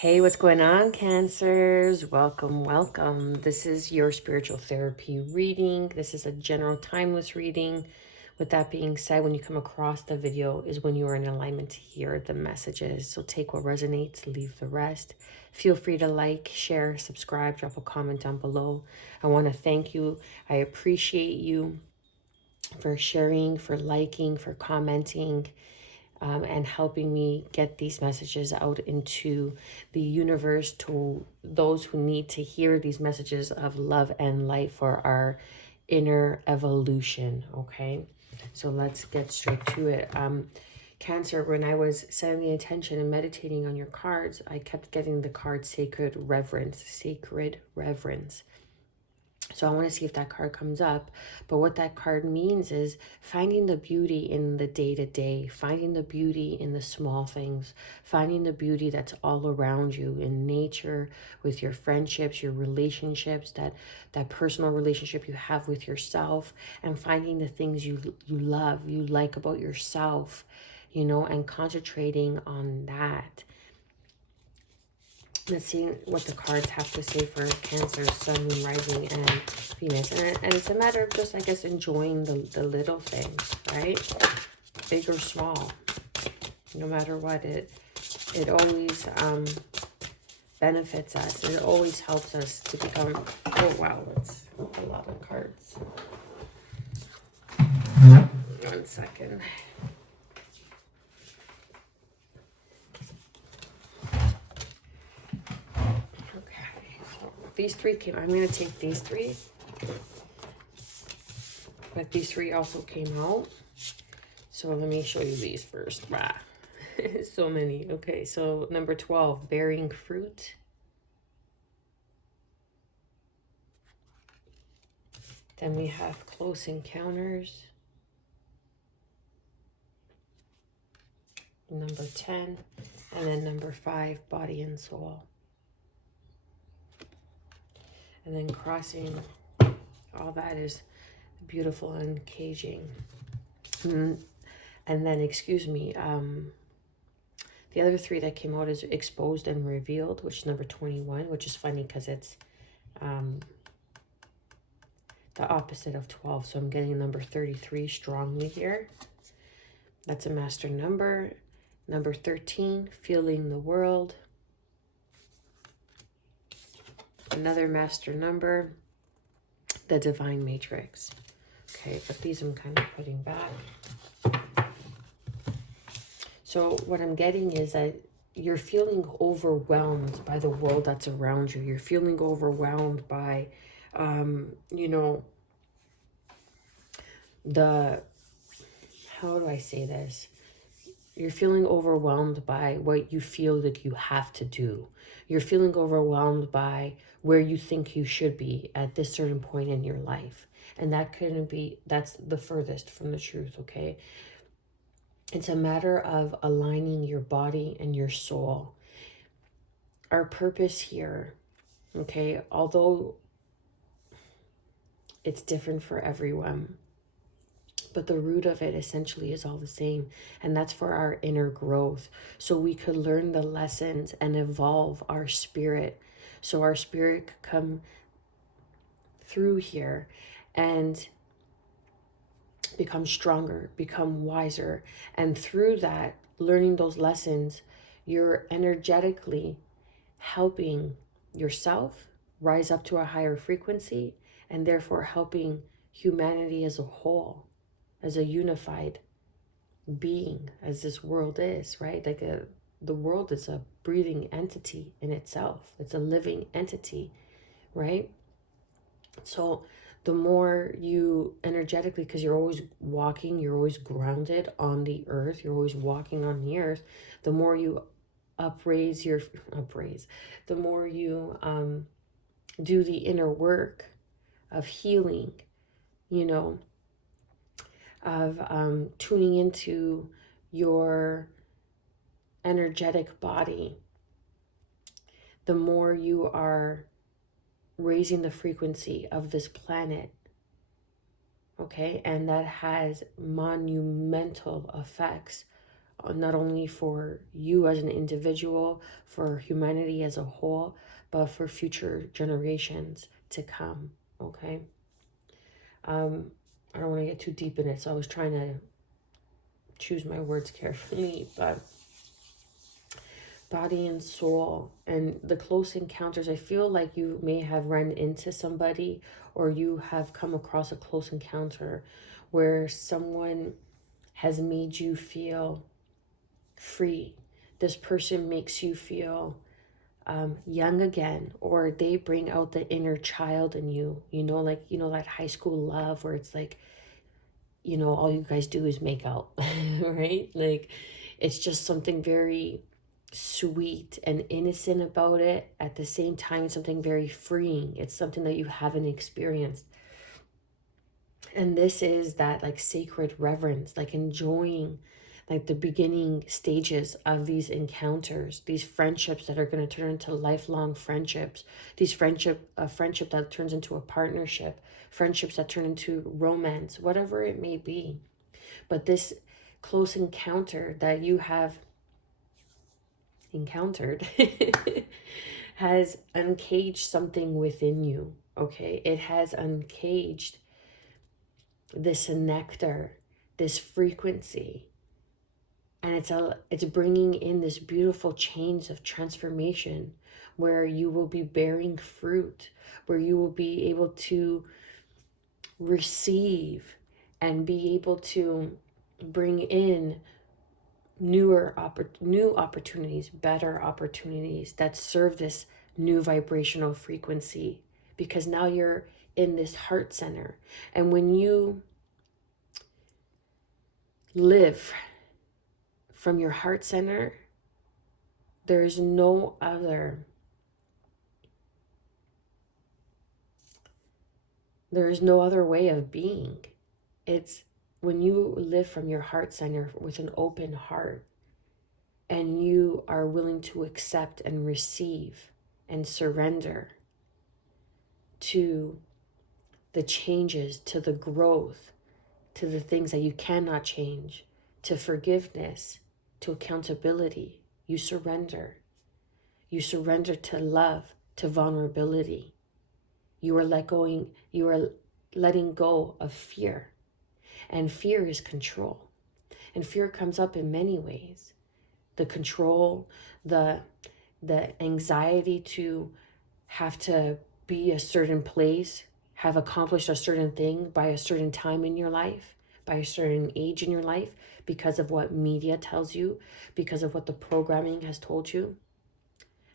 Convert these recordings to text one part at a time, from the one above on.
Hey, what's going on, Cancers? Welcome, welcome. This is your spiritual therapy reading. This is a general timeless reading. With that being said, when you come across the video is when you are in alignment to hear the messages. So take what resonates, leave the rest. Feel free to like, share, subscribe, drop a comment down below. I want to thank you. I appreciate you for sharing, for liking, for commenting, and helping me get these messages out into the universe to those who need to hear these messages of love and light for our inner evolution. Okay, so let's get straight to it. Cancer, when I was setting the intention and meditating on your cards, I kept getting the card sacred reverence, sacred reverence. So I want to see if that card comes up. But what that card means is finding the beauty in the day-to-day, finding the beauty in the small things, finding the beauty that's all around you in nature, with your friendships, your relationships, that personal relationship you have with yourself, and finding the things you love, you like about yourself, and concentrating on that. Let's see what the cards have to say for Cancer, Sun, Moon, Rising, and Venus. And it's a matter of just, I guess, enjoying the little things, right? Big or small. No matter what, it always benefits us. It always helps us to become... Oh, wow, that's a lot of cards. 1 second. These three came. I'm going to take these three. But these three also came out. So let me show you these first. Wow. So many. Okay, so number 12, bearing fruit. Then we have close encounters. Number 10. And then number 5, body and soul. And then crossing, all that is beautiful and caging. And then, excuse me, the other three that came out is exposed and revealed, which is number 21, which is funny because it's the opposite of 12. So I'm getting number 33 strongly here. That's a master number. Number 13, feeling the world. Another master number, the divine matrix. Okay, but these I'm kind of putting back. So what I'm getting is that you're feeling overwhelmed by the world that's around you. You're feeling overwhelmed by, how do I say this? You're feeling overwhelmed by what you feel like you have to do. You're feeling overwhelmed by where you think you should be at this certain point in your life. And that's the furthest from the truth, okay? It's a matter of aligning your body and your soul. Our purpose here, okay, although it's different for everyone, but the root of it essentially is all the same. And that's for our inner growth. So we could learn the lessons and evolve our spirit. So our spirit could come through here and become stronger, become wiser. And through that, learning those lessons, you're energetically helping yourself rise up to a higher frequency, and therefore helping humanity as a whole, as a unified being, as this world is, right? Like the world is a breathing entity in itself. It's a living entity, right? So the more you energetically, because you're always walking, you're always grounded on the earth, you're always walking on the earth, the more you the more you do the inner work of healing, of tuning into your energetic body, the more you are raising the frequency of this planet, okay? And that has monumental effects not only for you as an individual, for humanity as a whole, but for future generations to come. Okay. I don't want to get too deep in it, so I was trying to choose my words carefully, but body and soul and the close encounters, I feel like you may have run into somebody, or you have come across a close encounter where someone has made you feel free. This person makes you feel young again, or they bring out the inner child in you, like high school love where it's like, all you guys do is make out, right? Like, it's just something very sweet and innocent about it. At the same time, something very freeing. It's something that you haven't experienced. And this is that like sacred reverence, like enjoying like the beginning stages of these encounters, these friendships that are going to turn into lifelong friendships, these friendship that turns into a partnership, friendships that turn into romance, whatever it may be. But this close encounter that you have encountered has uncaged something within you. Okay, it has uncaged this nectar, this frequency, and it's bringing in this beautiful chains of transformation where you will be bearing fruit, where you will be able to receive and be able to bring in new opportunities, better opportunities that serve this new vibrational frequency, because now you're in this heart center. And when you live from your heart center, there is no other way of being. It's when you live from your heart center with an open heart, and you are willing to accept and receive and surrender to the changes, to the growth, to the things that you cannot change, to forgiveness, to accountability. You surrender. You surrender to love, to vulnerability. You are letting go of fear. And fear is control. And fear comes up in many ways. The control, the anxiety to have to be a certain place, have accomplished a certain thing by a certain time in your life, by a certain age in your life, because of what media tells you, because of what the programming has told you.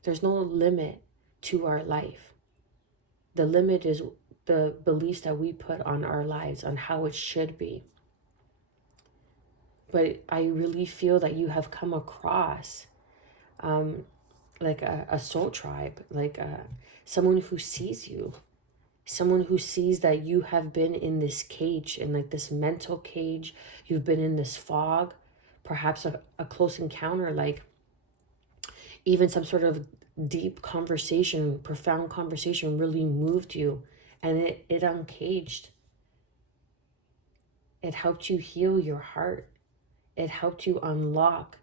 There's no limit to our life. The limit is the beliefs that we put on our lives, on how it should be. But I really feel that you have come across like a soul tribe, like someone who sees you, someone who sees that you have been in this cage, in like this mental cage. You've been in this fog, perhaps a close encounter, like even some sort of deep conversation, profound conversation really moved you, and it uncaged. It helped you heal your heart. It helped you unlock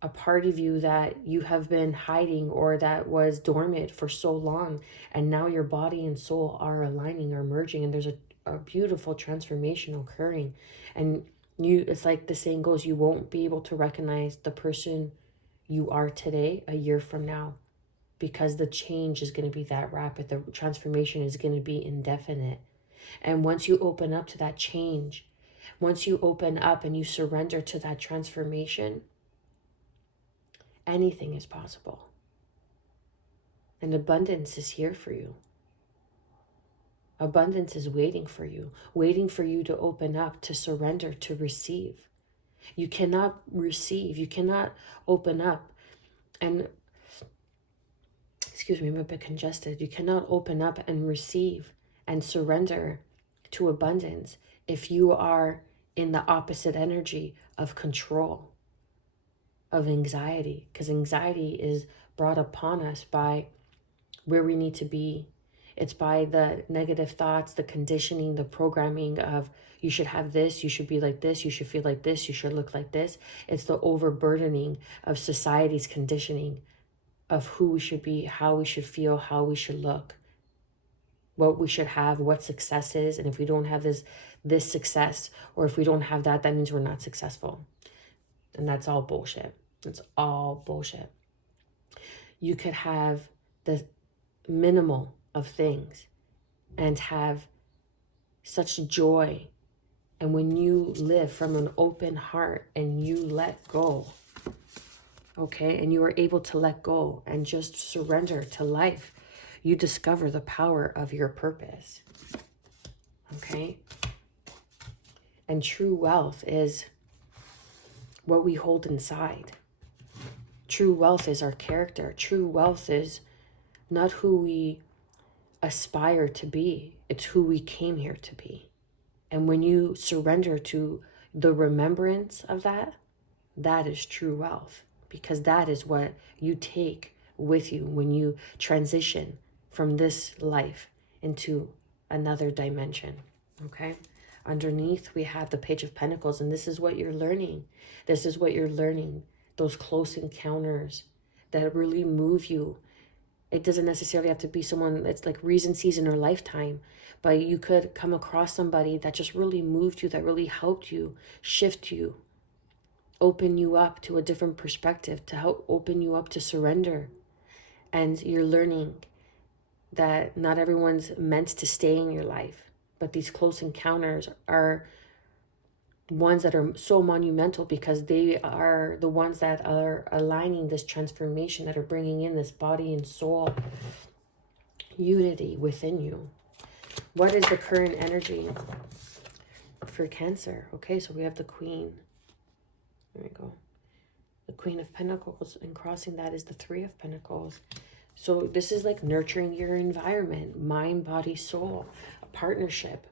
a part of you that you have been hiding, or that was dormant for so long. And now your body and soul are aligning, are merging, and there's a beautiful transformation occurring. And it's like the saying goes, you won't be able to recognize the person you are today a year from now, because the change is going to be that rapid. The transformation is going to be indefinite. And once you open up to that change, once you open up and you surrender to that transformation, anything is possible. And abundance is here for you. Abundance is waiting for you to open up, to surrender, to receive. You cannot receive, you cannot open up, and excuse me, I'm a bit congested. You cannot open up and receive and surrender to abundance if you are in the opposite energy of control, of anxiety, because anxiety is brought upon us by where we need to be. It's by the negative thoughts, the conditioning, the programming of you should have this, you should be like this, you should feel like this, you should look like this. It's the overburdening of society's conditioning of who we should be, how we should feel, how we should look, what we should have, what success is. And if we don't have this success, or if we don't have that, that means we're not successful. And that's all bullshit. It's all bullshit. You could have the minimal of things and have such joy. And when you live from an open heart and you let go, okay, and you are able to let go and just surrender to life, you discover the power of your purpose, okay? And true wealth is what we hold inside. True wealth is our character. True wealth is not who we aspire to be. It's who we came here to be. And when you surrender to the remembrance of that, that is true wealth, because that is what you take with you when you transition from this life into another dimension, okay? Underneath, we have the Page of Pentacles, and this is what you're learning. This is what you're learning, those close encounters that really move you. It doesn't necessarily have to be someone that's like reason, season, or lifetime, but you could come across somebody that just really moved you, that really helped you, shift you, open you up to a different perspective, to help open you up to surrender. And you're learning that not everyone's meant to stay in your life, but these close encounters are ones that are so monumental because they are the ones that are aligning this transformation, that are bringing in this body and soul unity within you. What is the current energy for Cancer? Okay, so we have the Queen. There we go. The Queen of Pentacles, and crossing that is the Three of Pentacles. So this is like nurturing your environment, mind, body, soul, a partnership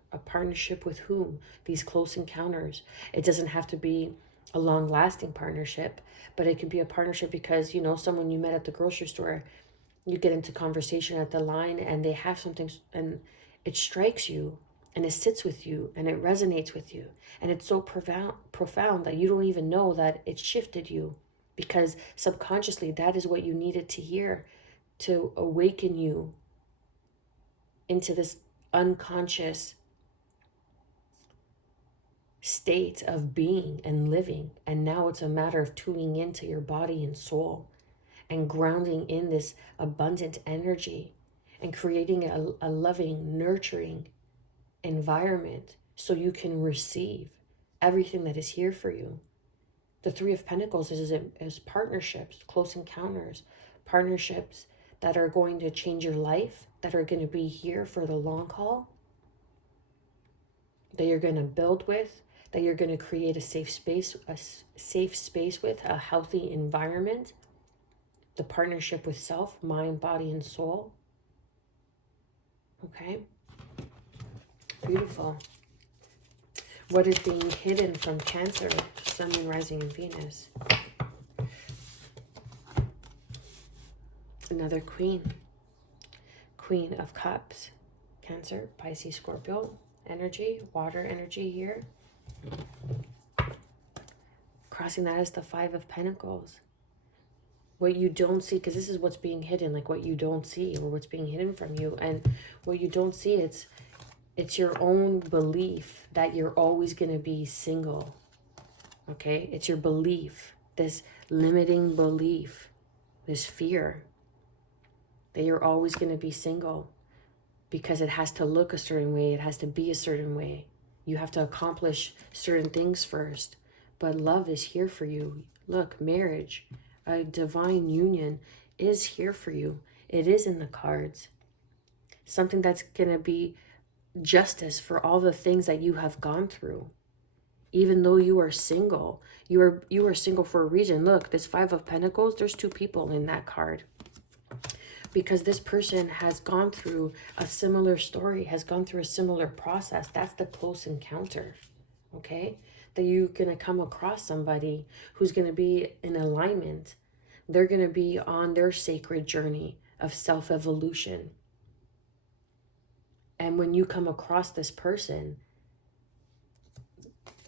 with whom? These close encounters. It doesn't have to be a long-lasting partnership, but it could be a partnership because, you know, someone you met at the grocery store, you get into conversation at the line and they have something and it strikes you and it sits with you and it resonates with you. And it's so profound that you don't even know that it shifted you, because subconsciously that is what you needed to hear to awaken you into this unconscious state of being and living. And now it's a matter of tuning into your body and soul and grounding in this abundant energy and creating a loving, nurturing environment so you can receive everything that is here for you. The Three of Pentacles is partnerships, close encounters, partnerships that are going to change your life, that are going to be here for the long haul, that you're going to build with, that you're going to create a safe space with, a healthy environment, the partnership with self, mind, body, and soul. Okay? Beautiful. What is being hidden from Cancer, Sun, Moon, Rising, and Venus? Another Queen. Queen of Cups. Cancer, Pisces, Scorpio energy, water energy here. Crossing that is the Five of Pentacles. What you don't see, because this is what's being hidden, like what you don't see or what's being hidden from you. And what you don't see, it's your own belief that you're always going to be single. Okay? It's your belief, this limiting belief, this fear that you're always going to be single because it has to look a certain way. It has to be a certain way. You have to accomplish certain things first. But love is here for you. Look, marriage, a divine union is here for you. It is in the cards. Something that's going to be justice for all the things that you have gone through. Even though you are single, you are single for a reason. Look, this Five of Pentacles, there's two people in that card. Because this person has gone through a similar story, has gone through a similar process. That's the close encounter, okay? That you're going to come across somebody who's going to be in alignment. They're going to be on their sacred journey of self-evolution. And when you come across this person,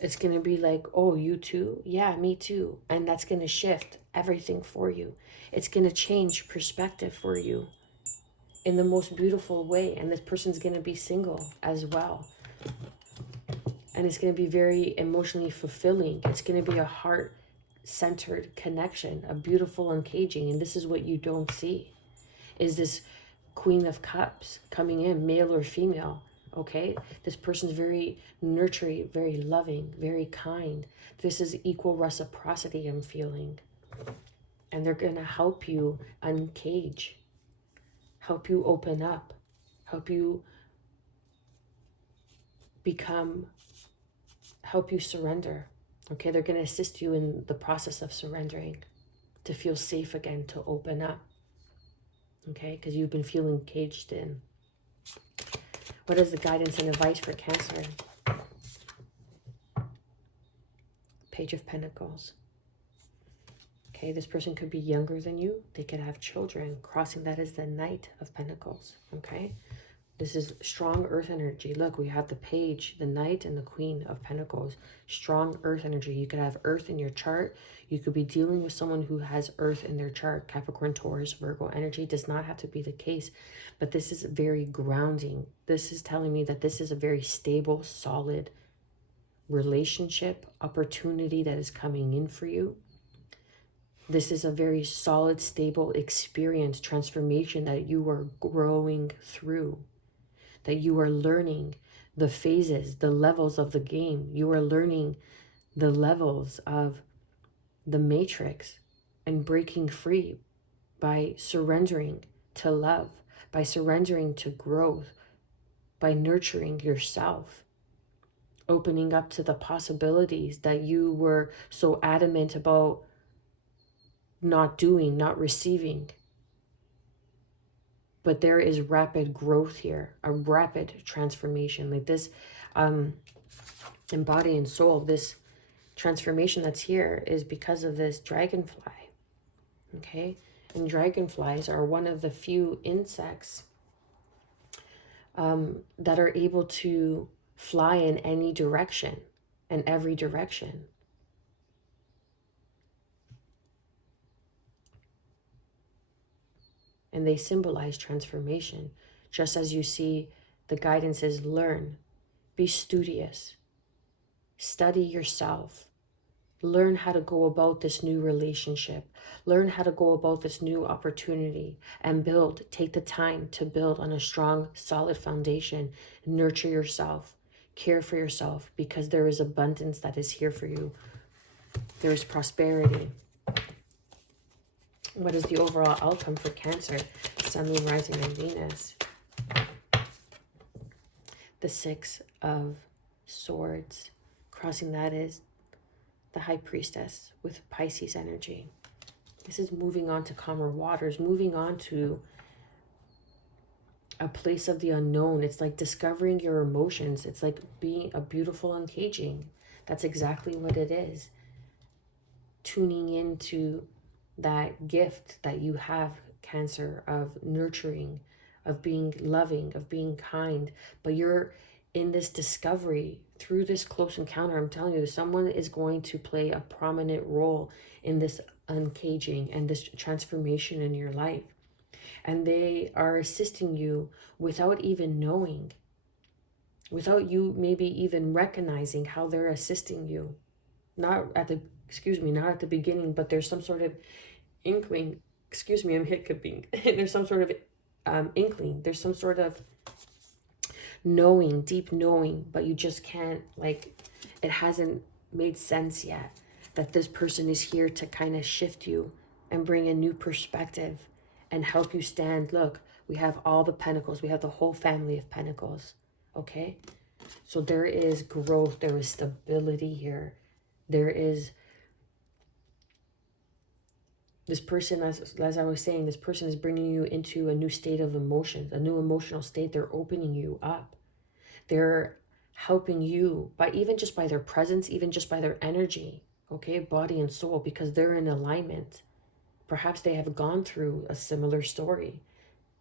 it's going to be like, oh, you too? Yeah, me too. And that's going to shift everything for you. It's going to change perspective for you in the most beautiful way. And this person's going to be single as well. And it's going to be very emotionally fulfilling. It's going to be a heart-centered connection, a beautiful uncaging. And this is what you don't see, is this Queen of Cups coming in, male or female. Okay, this person's very nurturing, very loving, very kind. This is equal reciprocity I'm feeling. And they're going to help you uncage, help you open up, help you help you surrender. Okay, they're going to assist you in the process of surrendering, to feel safe again, to open up. Okay, because you've been feeling caged in. What is the guidance and advice for Cancer? Page of Pentacles. Okay, this person could be younger than you. They could have children. Crossing that is the Knight of Pentacles. Okay, this is strong earth energy. Look, we have the Page, the Knight, and the Queen of Pentacles. Strong earth energy. You could have earth in your chart. You could be dealing with someone who has earth in their chart. Capricorn, Taurus, Virgo energy. Does not have to be the case, but this is very grounding. This is telling me that this is a very stable, solid relationship, opportunity that is coming in for you. This is a very solid, stable experience, transformation that you are growing through, that you are learning the phases, the levels of the game. You are learning the levels of the matrix and breaking free by surrendering to love, by surrendering to growth, by nurturing yourself, opening up to the possibilities that you were so adamant about not doing, not receiving. But there is rapid growth here, a rapid transformation. Like this in body and soul, this transformation that's here is because of this dragonfly. Okay, and dragonflies are one of the few insects that are able to fly in any direction and every direction. And they symbolize transformation. Just as you see the guidance is learn, be studious, study yourself, learn how to go about this new relationship, learn how to go about this new opportunity and build, take the time to build on a strong, solid foundation, nurture yourself, care for yourself, because there is abundance that is here for you. There is prosperity. What is the overall outcome for Cancer, Sun, Moon, Rising, and Venus? The Six of Swords. Crossing that is the High Priestess with Pisces energy. This is moving on to calmer waters, moving on to a place of the unknown. It's like discovering your emotions. It's like being a beautiful uncaging. That's exactly what it is. Tuning into that gift that you have, Cancer, of nurturing, of being loving, of being kind. But you're in this discovery through this close encounter. I'm telling you, someone is going to play a prominent role in this uncaging and this transformation in your life. And they are assisting you without even knowing, without you maybe even recognizing how they're assisting you. Not at the beginning, but there's some sort of inkling. Excuse me, I'm hiccuping. There's some sort of inkling. There's some sort of knowing, deep knowing, but you just can't, like, it hasn't made sense yet that this person is here to kind of shift you and bring a new perspective and help you stand. Look, we have all the pentacles. We have the whole family of pentacles. Okay? So there is growth. There is stability here. There is this person, as I was saying, this person is bringing you into a new state of emotions, a new emotional state. They're opening you up. They're helping you by even just by their presence, even just by their energy, okay, body and soul, because they're in alignment. Perhaps they have gone through a similar story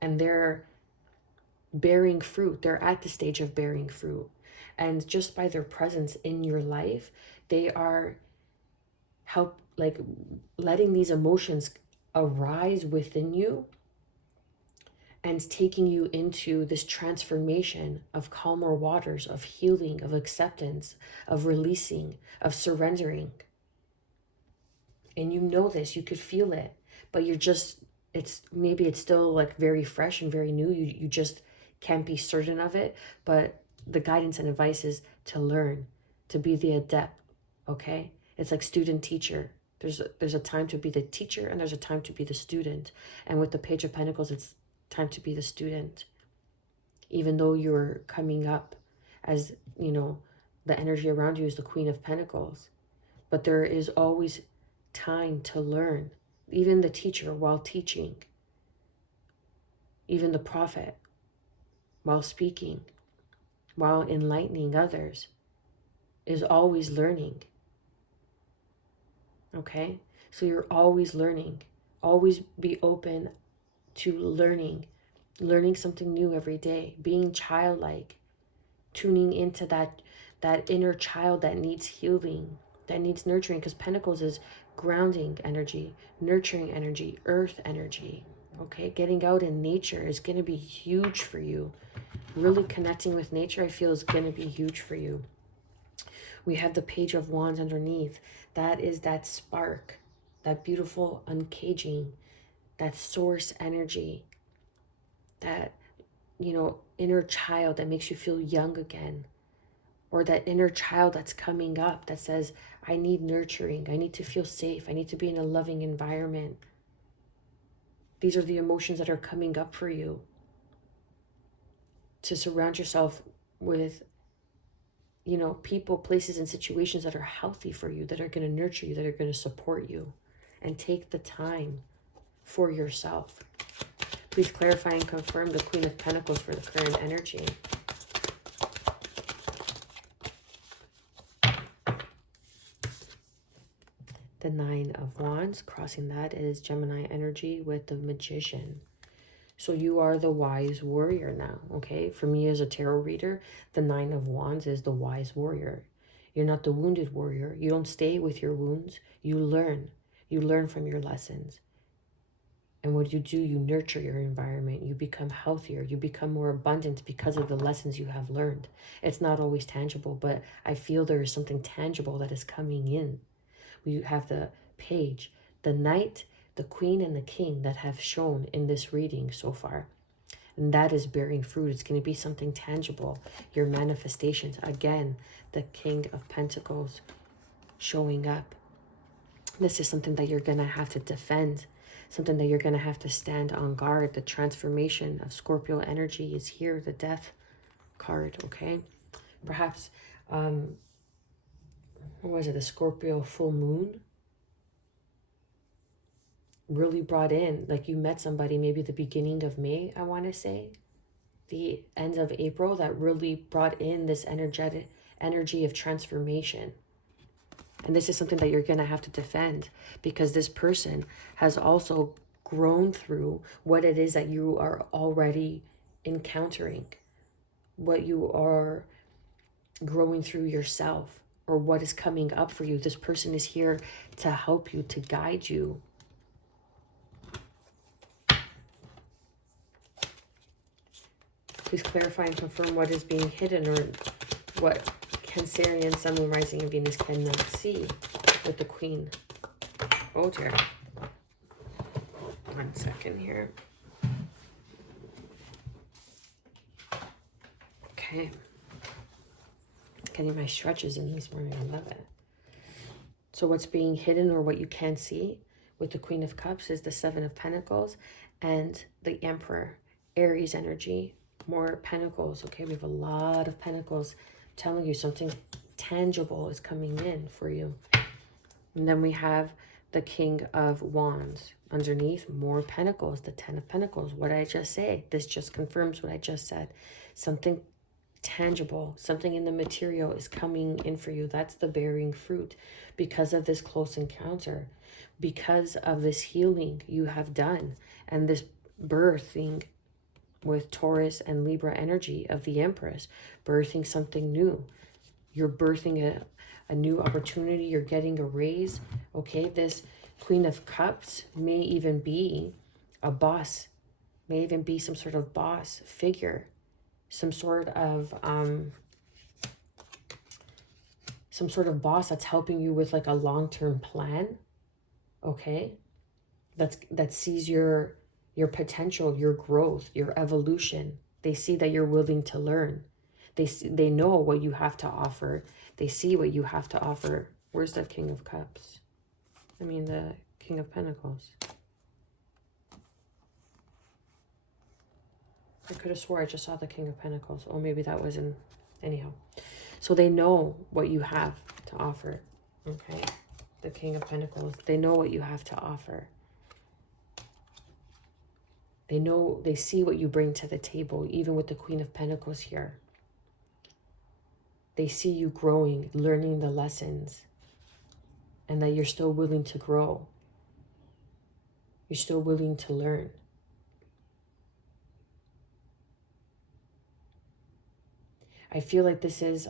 and they're bearing fruit. They're at the stage of bearing fruit. And just by their presence in your life, they are letting these emotions arise within you and taking you into this transformation of calmer waters, of healing, of acceptance, of releasing, of surrendering. And you know this, you could feel it, but it's still like very fresh and very new. You just can't be certain of it, but the guidance and advice is to learn, to be the adept, okay? It's like student teacher. There's a time to be the teacher and there's a time to be the student. And with the Page of Pentacles, it's time to be the student. Even though you're coming up as, the energy around you is the Queen of Pentacles. But there is always time to learn. Even the teacher while teaching. Even the prophet while speaking, while enlightening others, is always learning. Okay? So you're always learning. Always be open to learning something new every day, being childlike, tuning into that inner child that needs healing, that needs nurturing, because Pentacles is grounding energy, nurturing energy, earth energy. Okay, getting out in nature is going to be huge for you. Really connecting with nature, I feel, is going to be huge for you. We have the Page of Wands underneath. That is that spark, that beautiful uncaging, that source energy, that, inner child that makes you feel young again. Or that inner child that's coming up that says, I need nurturing. I need to feel safe. I need to be in a loving environment. These are the emotions that are coming up for you. To surround yourself with, people, places, and situations that are healthy for you, that are going to nurture you, that are going to support you. And take the time for yourself. Please clarify and confirm the Queen of Pentacles for the current energy. The Nine of Wands, crossing that is Gemini energy with the Magician. So you are the wise warrior now, okay? For me as a tarot reader, the Nine of Wands is the wise warrior. You're not the wounded warrior. You don't stay with your wounds. You learn. You learn from your lessons. And what you do, you nurture your environment. You become healthier. You become more abundant because of the lessons you have learned. It's not always tangible, but I feel there is something tangible that is coming in. We have the Page, the Knight, the Queen, and the King that have shown in this reading so far. And that is bearing fruit. It's going to be something tangible. Your manifestations. Again, the King of Pentacles showing up. This is something that you're going to have to defend. Something that you're going to have to stand on guard. The transformation of Scorpio energy is here. The Death card, okay? Perhaps, what was it? The Scorpio full moon really brought in, like you met somebody maybe the beginning of May, I want to say, the end of April, that really brought in this energy of transformation. And this is something that you're going to have to defend, because this person has also grown through what it is that you are already encountering, what you are growing through yourself, or what is coming up for you. This person is here to help you, to guide you. Please clarify and confirm what is being hidden, or what Cancerian, Sun, Moon, Rising, and Venus cannot see with the Queen. Oh dear. 1 second here. Okay. Getting my stretches in this morning. I love it. So what's being hidden, or what you can't see with the Queen of Cups, is the Seven of Pentacles and the Emperor. Aries energy. More pentacles. Okay, we have a lot of pentacles. I'm telling you, something tangible is coming in for you. And then we have the King of Wands. Underneath, more pentacles, the Ten of Pentacles. What did I just say? This just confirms what I just said. Something tangible, something in the material is coming in for you. That's the bearing fruit, because of this close encounter, because of this healing you have done, and this birthing with Taurus and Libra energy of the Empress, birthing something new. You're birthing a new opportunity. You're getting a raise. Okay, this Queen of Cups may even be a boss, may even be some sort of boss figure, some sort of boss that's helping you with like a long-term plan. Okay, that sees your potential, your growth, your evolution. They see that you're willing to learn. They know what you have to offer. They see what you have to offer. Where's the King of Cups? I mean, the King of Pentacles. I could have swore I just saw the King of Pentacles. Or maybe that wasn't. Anyhow. So they know what you have to offer. Okay. The King of Pentacles. They know what you have to offer. They know, they see what you bring to the table, even with the Queen of Pentacles here. They see you growing, learning the lessons, and that you're still willing to grow. You're still willing to learn. I feel like this is,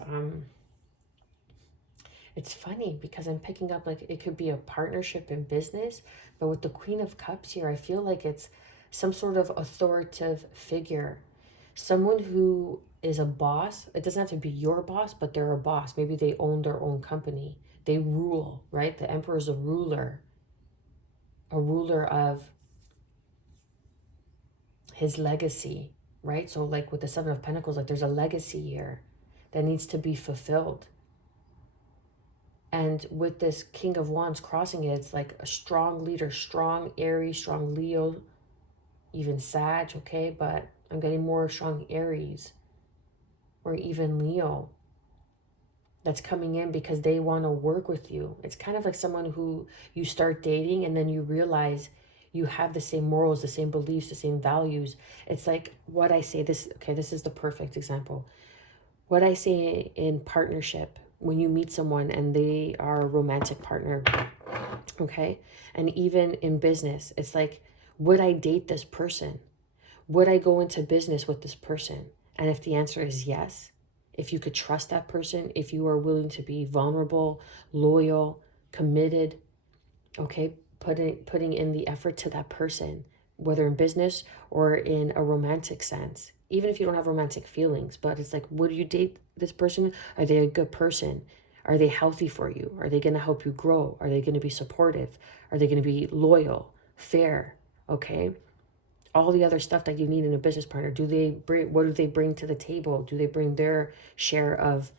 it's funny because I'm picking up like it could be a partnership in business, but with the Queen of Cups here, I feel like it's some sort of authoritative figure. Someone who is a boss. It doesn't have to be your boss, but they're a boss. Maybe they own their own company. They rule, right? The Emperor is a ruler of his legacy, right? So like with the Seven of Pentacles, like there's a legacy here that needs to be fulfilled. And with this King of Wands crossing it, it's like a strong leader, strong Aries, strong Leo, even Sag, okay? But I'm getting more strong Aries or even Leo that's coming in because they want to work with you. It's kind of like someone who you start dating and then you realize you have the same morals, the same beliefs, the same values. It's like what I say, this is the perfect example. What I say in partnership, when you meet someone and they are a romantic partner, okay? And even in business, it's like, would I date this person? Would I go into business with this person? And if the answer is yes, if you could trust that person, if you are willing to be vulnerable, loyal, committed, okay, putting in the effort to that person, whether in business or in a romantic sense, even if you don't have romantic feelings, but it's like, would you date this person? Are they a good person? Are they healthy for you? Are they going to help you grow? Are they going to be supportive? Are they going to be loyal, fair? Okay. All the other stuff that you need in a business partner. What do they bring to the table? Do they bring their share of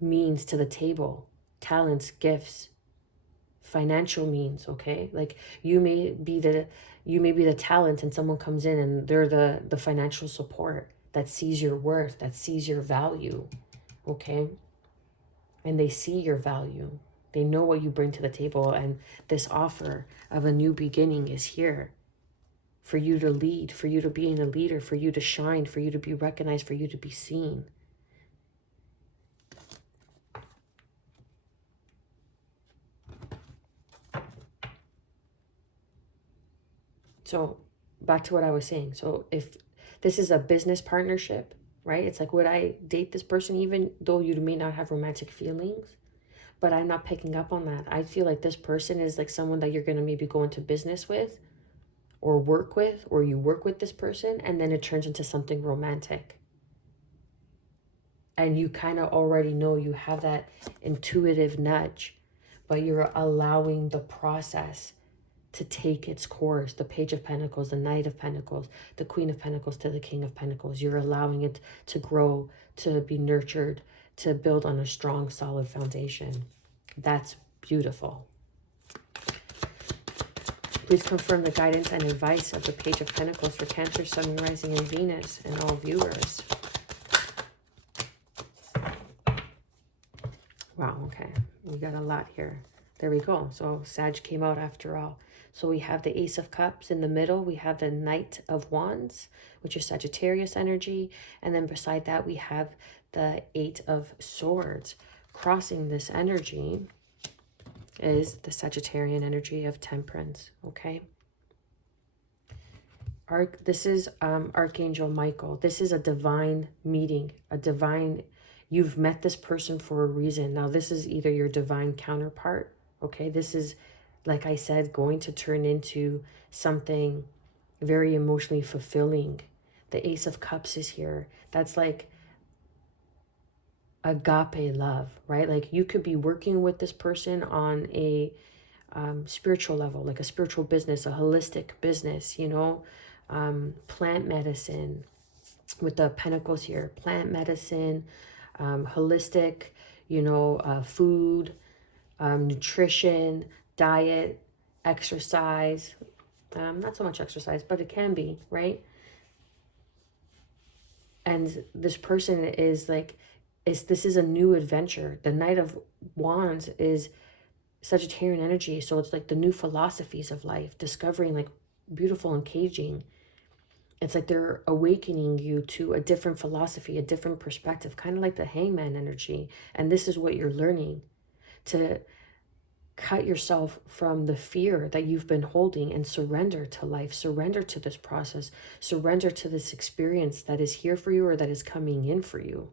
means to the table? Talents, gifts, financial means, okay? Like you may be the talent and someone comes in and they're the financial support that sees your worth, that sees your value, okay? And they see your value. They know what you bring to the table, and this offer of a new beginning is here for you to lead, for you to be a leader, for you to shine, for you to be recognized, for you to be seen. So back to what I was saying. So if this is a business partnership, right? It's like, would I date this person even though you may not have romantic feelings? But I'm not picking up on that. I feel like this person is like someone that you're going to maybe go into business with or work with, or you work with this person and then it turns into something romantic. And you kind of already know, you have that intuitive nudge, but you're allowing the process to take its course. The Page of Pentacles, the Knight of Pentacles, the Queen of Pentacles to the King of Pentacles. You're allowing it to grow, to be nurtured, to build on a strong, solid foundation. That's beautiful. Please confirm the guidance and advice of the Page of Pentacles for Cancer, Sun, Rising, and Venus, and all viewers. Wow, okay. We got a lot here. There we go. So Sag came out after all. So we have the Ace of Cups in the middle. We have the Knight of Wands, which is Sagittarius energy. And then beside that, we have the Eight of Swords. Crossing this energy is the Sagittarian energy of Temperance, okay? This is Archangel Michael. This is a divine meeting, you've met this person for a reason. Now, this is either your divine counterpart, okay? This is, like I said, going to turn into something very emotionally fulfilling. The Ace of Cups is here. That's like agape love, right? Like you could be working with this person on a spiritual level, like a spiritual business, a holistic business, plant medicine with the pentacles here, plant medicine, holistic, food, nutrition, diet, exercise, not so much exercise, but it can be, right? And this person is like, this is a new adventure. The Knight of Wands is Sagittarian energy. So it's like the new philosophies of life, discovering like beautiful and caging. It's like they're awakening you to a different philosophy, a different perspective, kind of like the Hangman energy. And this is what you're learning, to cut yourself from the fear that you've been holding and surrender to life, surrender to this process, surrender to this experience that is here for you or that is coming in for you.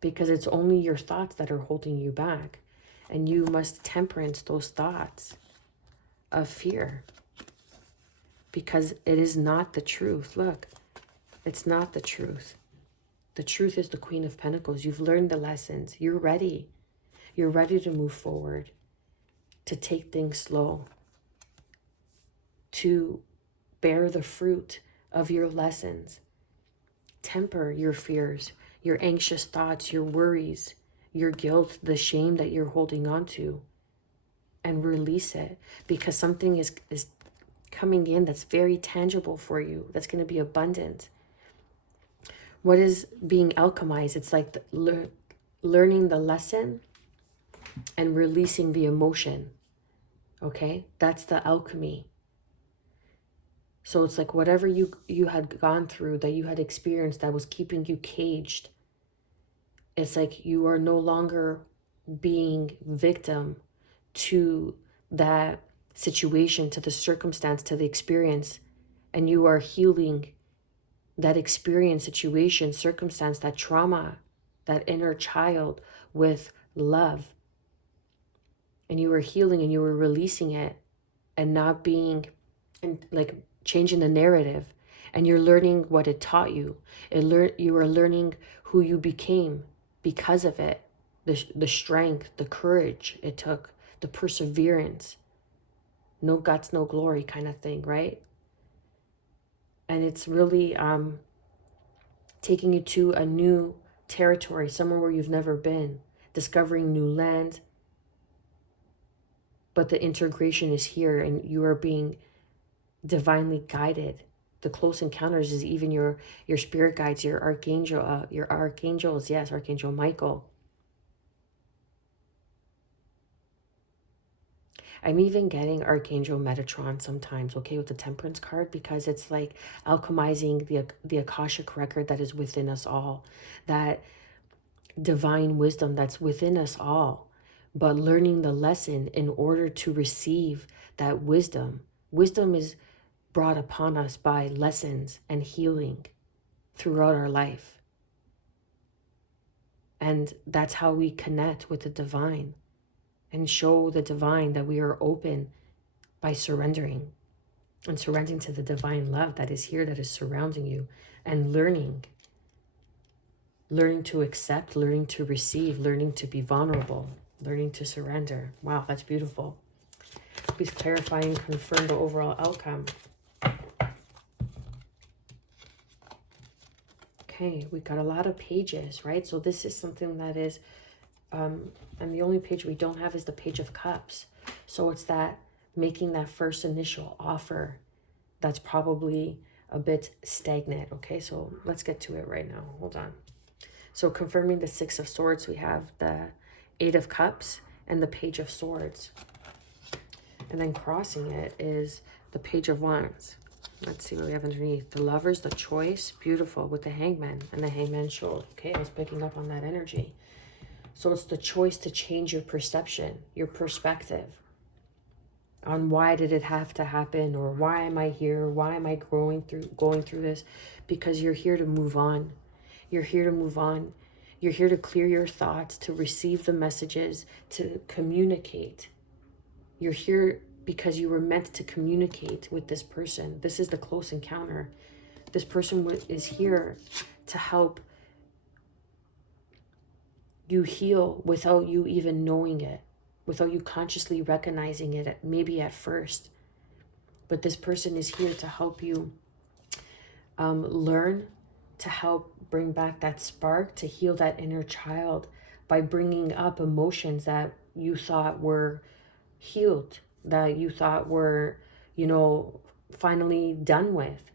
Because it's only your thoughts that are holding you back. And you must temperance those thoughts of fear. Because it is not the truth. Look, it's not the truth. The truth is the Queen of Pentacles. You've learned the lessons. You're ready. You're ready to move forward, to take things slow, to bear the fruit of your lessons. Temper your fears, your anxious thoughts, your worries, your guilt, the shame that you're holding on to, and release it, because something is coming in that's very tangible for you, that's going to be abundant. What is being alchemized? It's like learning the lesson and releasing the emotion. Okay, that's the alchemy. So it's like whatever you had gone through, that you had experienced, that was keeping you caged, it's like you are no longer being victim to that situation, to the circumstance, to the experience, and you are healing that experience, situation, circumstance, that trauma, that inner child with love. And you were healing and you were releasing it and not being, and like changing the narrative. And you're learning what it taught you. You are learning who you became because of it. The strength, the courage it took, the perseverance. No guts, no glory kind of thing, right? And it's really taking you to a new territory, somewhere where you've never been, discovering new land. But the integration is here and you are being divinely guided. The close encounters is even your spirit guides, your archangels, yes, Archangel Michael. I'm even getting Archangel Metatron sometimes, okay, with the Temperance card, because it's like alchemizing the Akashic record that is within us all, that divine wisdom that's within us all, but learning the lesson in order to receive that wisdom. Wisdom is brought upon us by lessons and healing throughout our life. And that's how we connect with the divine and show the divine that we are open, by surrendering and surrendering to the divine love that is here, that is surrounding you, and learning to accept, learning to receive, learning to be vulnerable, learning to surrender. Wow, that's beautiful. Please clarify and confirm the overall outcome. Okay, we got a lot of pages, right? So this is something that is, and the only page we don't have is the Page of Cups. So it's that making that first initial offer that's probably a bit stagnant. Okay, so let's get to it right now. Hold on. So confirming the Six of Swords, we have the Eight of Cups and the Page of Swords. And then crossing it is the Page of Wands. Let's see what we have underneath. The Lovers, the Choice, beautiful, with the Hangman and the Hangman Shield. Okay, I was picking up on that energy. So it's the choice to change your perception, your perspective on why did it have to happen, or why am I here? Why am I going through this? Because you're here to move on. You're here to move on. You're here to clear your thoughts, to receive the messages, to communicate. You're here because you were meant to communicate with this person. This is the close encounter. This person is here to help you heal without you even knowing it, without you consciously recognizing it, maybe at first. But this person is here to help you learn, to help bring back that spark, to heal that inner child by bringing up emotions that you thought were healed, that you thought were, finally done with.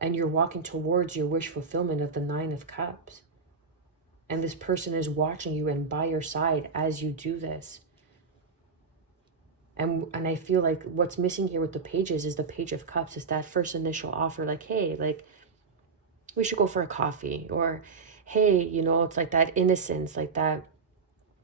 And you're walking towards your wish fulfillment of the 9 of Cups. And this person is watching you and by your side as you do this. And I feel like what's missing here with the pages is the Page of Cups. Is that first initial offer, like, hey, like, we should go for a coffee. Or, hey, it's like that innocence, like that.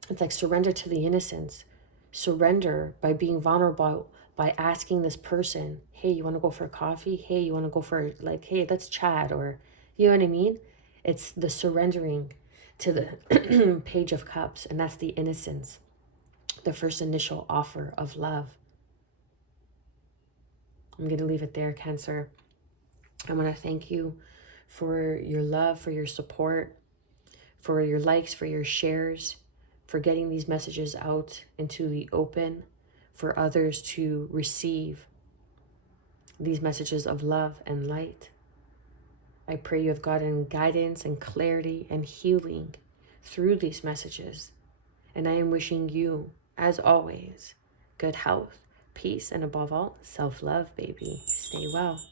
It's like surrender to the innocence. Surrender by being vulnerable, by asking this person, hey, you want to go for a coffee? Hey, you want to go for, like, hey, let's chat. Or, you know what I mean? It's the surrendering to the Page of Cups. And that's the innocence, the first initial offer of love. I'm going to leave it there, Cancer. I want to thank you for your love, for your support, for your likes, for your shares, for getting these messages out into the open, for others to receive these messages of love and light. I pray you have gotten guidance and clarity and healing through these messages. And I am wishing you, as always, good health, peace, and above all, self-love, baby. Stay well.